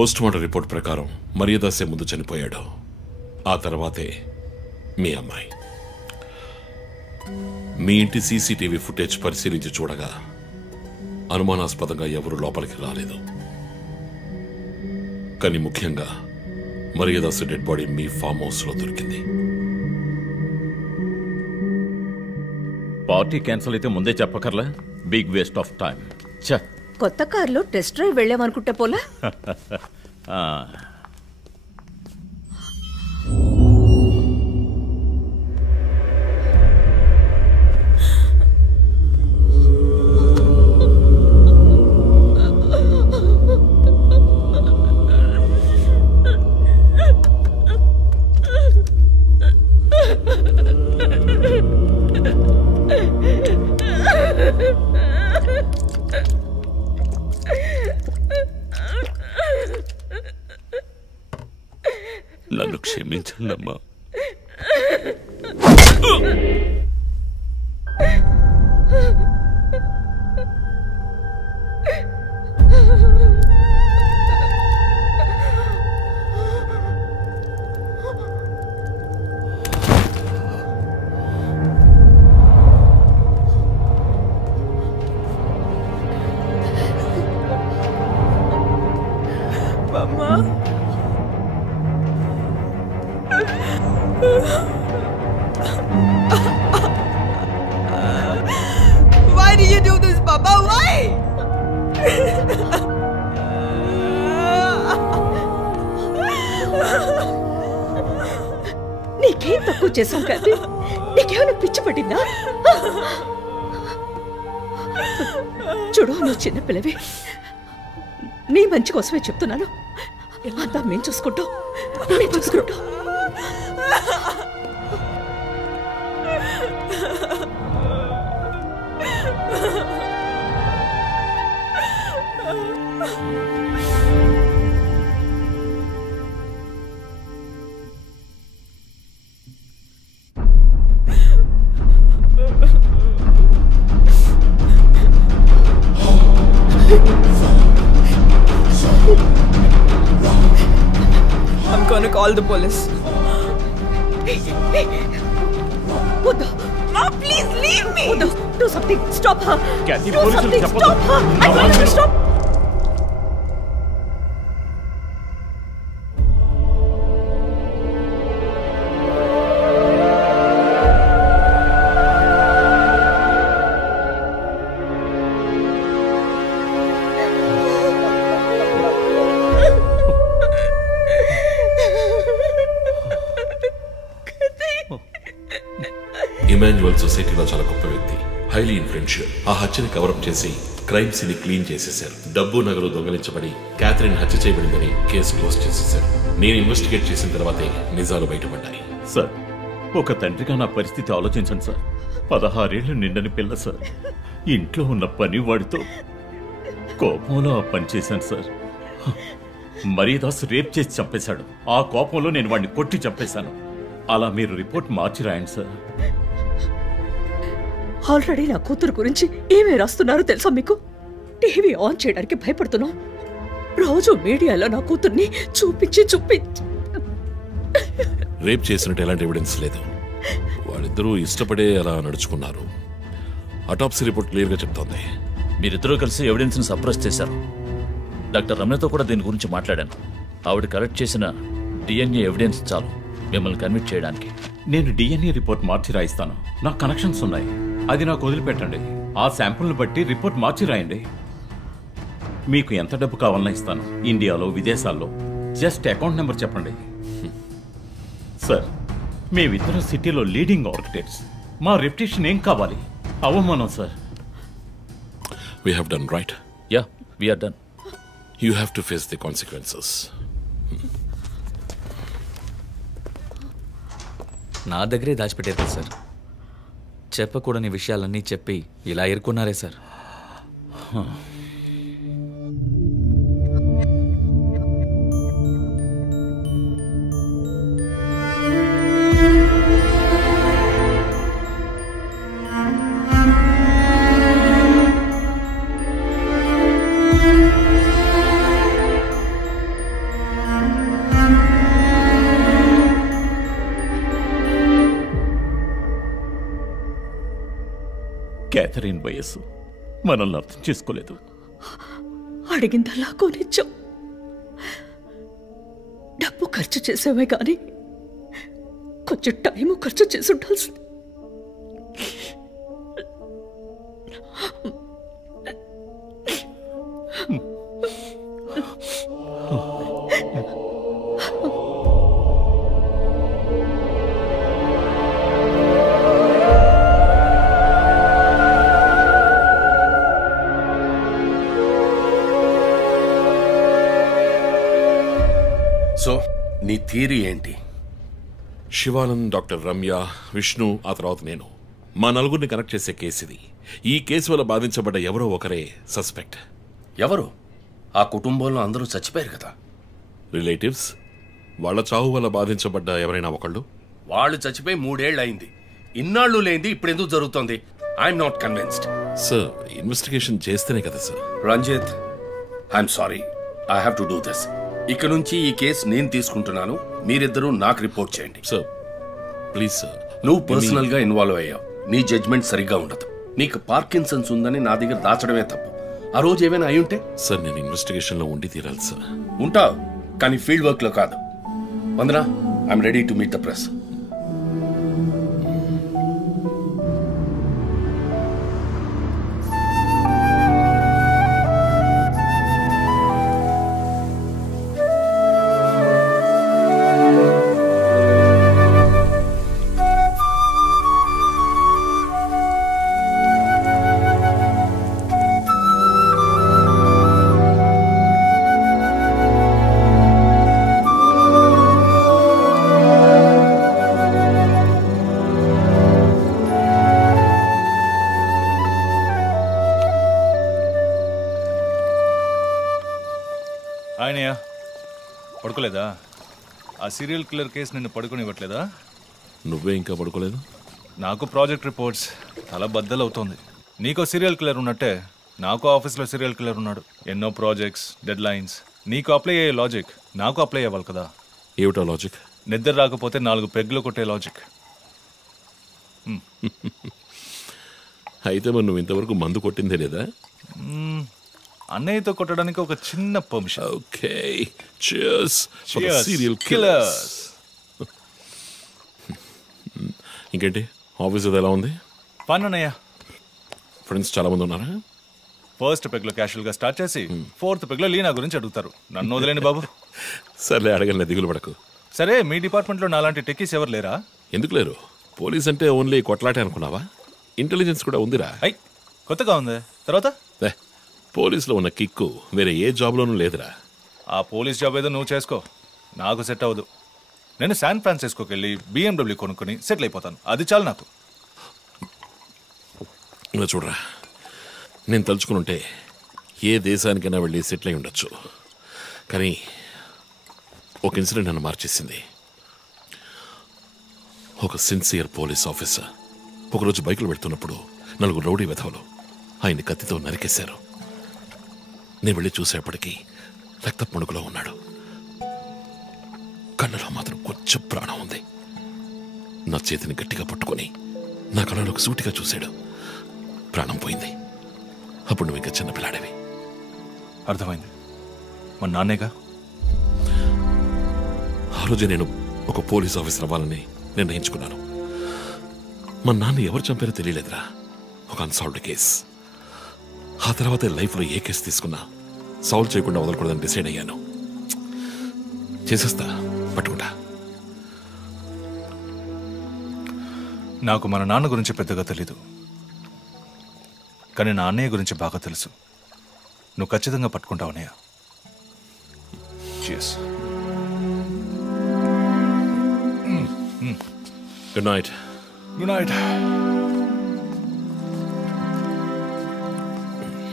Postmortem report ప్రకారం మర్యాదాసే ముందు చనిపోయాడు. ఆ తర్వాతే మీ అమ్మాయి. మీ ఇంటి సీసీటీవీ ఫుటేజ్ పరిశీలించి చూడగా అనుమానాస్పదంగా ఎవరు లోపలికి రాలేదు. కానీ ముఖ్యంగా మర్యాదాసు డెడ్ బాడీ మీ ఫామ్ హౌస్ లో దొరికింది. పార్టీ క్యాన్సిల్ అయితే ముందే చెప్పకర్లా? Big waste of time. కొత్త కార్లో టెస్ట్ డ్రైవ్ వెళ్ళామనుకుంటా పోలా. నన్ను క్షమించండమ్మా. Why did you do this, Papa? Why? నీకేం తక్కువ చేసాం కదా? నీకేమైనా పిచ్చి పట్టిందా? చూడు, నువ్వు చిన్నపిల్లవి. నీ మంచి కోసమే చెప్తున్నాను. అంతా మేము చూసుకుంటాం. I'm gonna call the police. What? Mom, please leave me. What? Do something. Stop her. Kathy, Do something. Stop her. I told you to stop. Emmanuel సొసైటీలో చాలా గొప్ప వ్యక్తి, హైలీ ఇన్ఫ్లుయెన్షియల్. ఆ హత్యని కవరప్ చేసి క్రైమ్ సీన్ క్లీన్ చేసేశారు. డబ్బు నగలు దొంగలించబడి Catherine హత్య చేయబడిందని కేసు క్లోజ్ చేసేశారు. నేను ఇన్వెస్టిగేట్ చేసిన తర్వాతే నిజాలు బయటపడ్డాయి. సార్, ఒక తండ్రిగా నా పరిస్థితి ఆలోచించండి సార్. 16 ఏళ్లు నిండని పిల్ల సార్. ఇంట్లో ఉన్న పని వాడితో కోపంలో ఆ పని చేశాను సార్. మరీదాస్ రేప్ చేసి చంపేశాడు. ఆ కోపంలో నేను వాడిని కొట్టి చంపేశాను. అలా మీరు రిపోర్ట్ మార్చి రాయండి సార్. ఆల్రెడీ నా కూతురు గురించి ఏమేమి రాస్తున్నారో తెలుసా మీకు? టీవీ ఆన్ చేయడానికి భయపడుతున్నాం. రోజు మీడియాలో నా కూతుర్ని చూపించి రేప్ చేసినట్టు ఎలాంటి ఎవిడెన్స్ లేదు. వాళ్ళిద్దరూ ఇష్టపడే అలా నడుచుకున్నారు. అటాప్సీ రిపోర్ట్ క్లియర్గా చెప్తోంది. మీరిద్దరూ కలిసి ఎవిడెన్స్ని సప్రెస్ చేశారు. డాక్టర్ రమణతో కూడా దీని గురించి మాట్లాడాను. ఆవిడ కలెక్ట్ చేసిన డిఎన్ఏ ఎవిడెన్స్ చాలు మిమ్మల్ని కన్విట్ చేయడానికి. నేను డిఎన్ఏ రిపోర్ట్ మార్చి రాయిస్తాను. నాకు కనెక్షన్స్ ఉన్నాయి. అది నాకు వదిలిపెట్టండి. ఆ శాంపుల్ని బట్టి రిపోర్ట్ మార్చి రాయండి. మీకు ఎంత డబ్బు కావాలన్నా ఇస్తాను. ఇండియాలో, విదేశాల్లో. జస్ట్ అకౌంట్ నెంబర్ చెప్పండి. సార్, మేమిద్దరం సిటీలో లీడింగ్ ఆర్కిటెక్ట్స్. మా రెప్యుటేషన్ ఏం కావాలి? అవమానం sir. We have done right. Yeah, we are done. You have to face the consequences. నా దగ్గరే దాచిపెట్టారు సార్. చెప్పకూడని విషయాలన్నీ చెప్పి ఇలా ఇరుక్కున్నారే సార్. క్యాథరిన్ వయస్సు మనల్ని అర్థం చేసుకోలేదు. అడిగిందల్లా కొనిచ్చాం. డబ్బు ఖర్చు చేసామే కానీ కొంచెం టైము ఖర్చు చేసి ఉండాల్సింది. సో నీ థియరీ ఏంటి? శివానంద్, డాక్టర్ రమ్య, విష్ణు, ఆ తర్వాత నేను, మా నలుగురిని కనెక్ట్ చేసే కేసు ఇది. ఈ కేసు వల్ల బాధించబడ్డ ఎవరో ఒకరే సస్పెక్ట్. ఎవరు? ఆ కుటుంబంలో అందరూ చచ్చిపోయారు కదా. రిలేటివ్స్. వాళ్ళ చావు వల్ల బాధించబడ్డ ఎవరైనా ఒకళ్ళు. వాళ్ళు చచ్చిపోయి 3 ఏళ్ళు అయింది. ఇన్నాళ్ళు లేనిది ఇప్పుడు ఎందుకు జరుగుతోంది? I'm not convinced. Sir, investigation చేస్తేనే కదా సార్. Ranjit, I'm sorry, I have to do this. ఇక నుంచి ఈ కేసు నేను తీసుకుంటున్నాను. మీరిద్దరూ నాకు రిపోర్ట్ చేయండి. Sir please sir. నువ్వు పర్సనల్ గా ఇన్వాల్వ్ అయ్యావు. నీ జడ్జ్మెంట్ సరిగ్గా ఉండదు. నీకు పార్కిన్సన్స్ ఉందని నా దగ్గర దాచడమే తప్పు. ఆ రోజు ఏమైనా అయి ఉంటే? సార్, నేను ఇన్వెస్టిగేషన్ లో ఉండి తీరాలి సార్. ఉంటావు, కానీ ఫీల్డ్ వర్క్ లో కాదు. Vandana, I'm ready to meet the press. ఆయనయ్య పడుకోలేదా? ఆ సీరియల్ కిల్లర్ కేసు నిన్ను పడుకోనివ్వట్లేదా? నువ్వే ఇంకా పడుకోలేదు? నాకు ప్రాజెక్ట్ రిపోర్ట్స్ తల బద్దలవుతోంది. నీకో సీరియల్ కిల్లర్ ఉన్నట్టే నాకు ఆఫీస్లో సీరియల్ కిల్లర్ ఉన్నాడు. ఎన్నో ప్రాజెక్ట్స్, డెడ్ లైన్స్. నీకు అప్లై అయ్యే లాజిక్ నాకు అప్లై అవ్వాలి కదా. ఏమిటో లాజిక్? నిద్ర రాకపోతే 4 పెగ్గులు కొట్టే లాజిక్. అయితే మరి నువ్వు ఇంతవరకు మందు కొట్టిందే లేదా? అన్నయ్యతో కొట్టడానికి ఒక చిన్న permission. Okay, cheers for the serial killers. ఇంకేంటి, ఆఫీస్ అది ఎలా ఉంది? ఫన్ అన్నయ్య. ఫ్రెండ్స్ చాలా మంది ఉన్నారా? ఫస్ట్ పెగ్లో క్యాషువల్ గా స్టార్ట్ చేసి 4th పెగ్లో లీనా గురించి అడుగుతారు. నన్ను వదిలేండి బాబు. సర్లే, అడగలే, దిగులు పడకు. సరే, మీ డిపార్ట్మెంట్లో నాలాంటి టెక్కీస్ ఎవరు లేరా? ఎందుకు లేరు? పోలీస్ అంటే ఓన్లీ కొట్లాటే అనుకున్నావా? ఇంటెలిజెన్స్ కూడా ఉందిరా. అయ్, కొత్తగా ఉంది. తర్వాత పోలీసులో ఉన్న కిక్కు వేరే ఏ జాబ్లోనూ లేదురా. ఆ పోలీస్ జాబ్ ఏదో నువ్వు చేసుకో, నాకు సెట్ అవ్వదు. నేను శాన్ ఫ్రాన్సిస్కోకి వెళ్ళి BMW కొనుక్కొని సెటిల్ అయిపోతాను. అది చాలు నాకు. ఇలా చూడరా, నేను తలుచుకుని ఏ దేశానికైనా వెళ్ళి సెటిల్ అయి ఉండొచ్చు. కానీ ఒక ఇన్సిడెంట్ నన్ను మార్చేసింది. ఒక సిన్సియర్ పోలీస్ ఆఫీసర్ ఒకరోజు బైకులు పెడుతున్నప్పుడు 4 రౌడీ వెధవలు ఆయన్ని కత్తితో నరికేశారు. నేను వెళ్ళి చూసేపటికి రక్తపు మణుగులో ఉన్నాడు. కళ్ళలో మాత్రం కొంచెం ప్రాణం ఉంది. నా చేతిని గట్టిగా పట్టుకొని నా కళ్ళలోకి సూటిగా చూశాడు. ప్రాణం పోయింది. అప్పుడు నువ్వు ఇంకా చిన్నపిల్లాడేవి. అర్థమైంది. మా నాన్నేగా. ఆ రోజే నేను ఒక పోలీస్ ఆఫీసర్ అవ్వాలని నిర్ణయించుకున్నాను. మా నాన్న ఎవరు చంపారో తెలియలేదురా. ఒక అన్సాల్వ్డ్ కేస్. ఆ తర్వాతే లైఫ్లో ఏ కేసు తీసుకున్నా సాల్వ్ చేయకుండా వదలకూడదని డిసైడ్ అయ్యాను. చేసేస్తా, పట్టుకుంటా. నాకు మన నాన్న గురించి పెద్దగా తెలీదు, కానీ నా అన్నయ్య గురించి బాగా తెలుసు. నువ్వు ఖచ్చితంగా పట్టుకుంటావు అన్నయ్య. Cheers. Good night. Good night.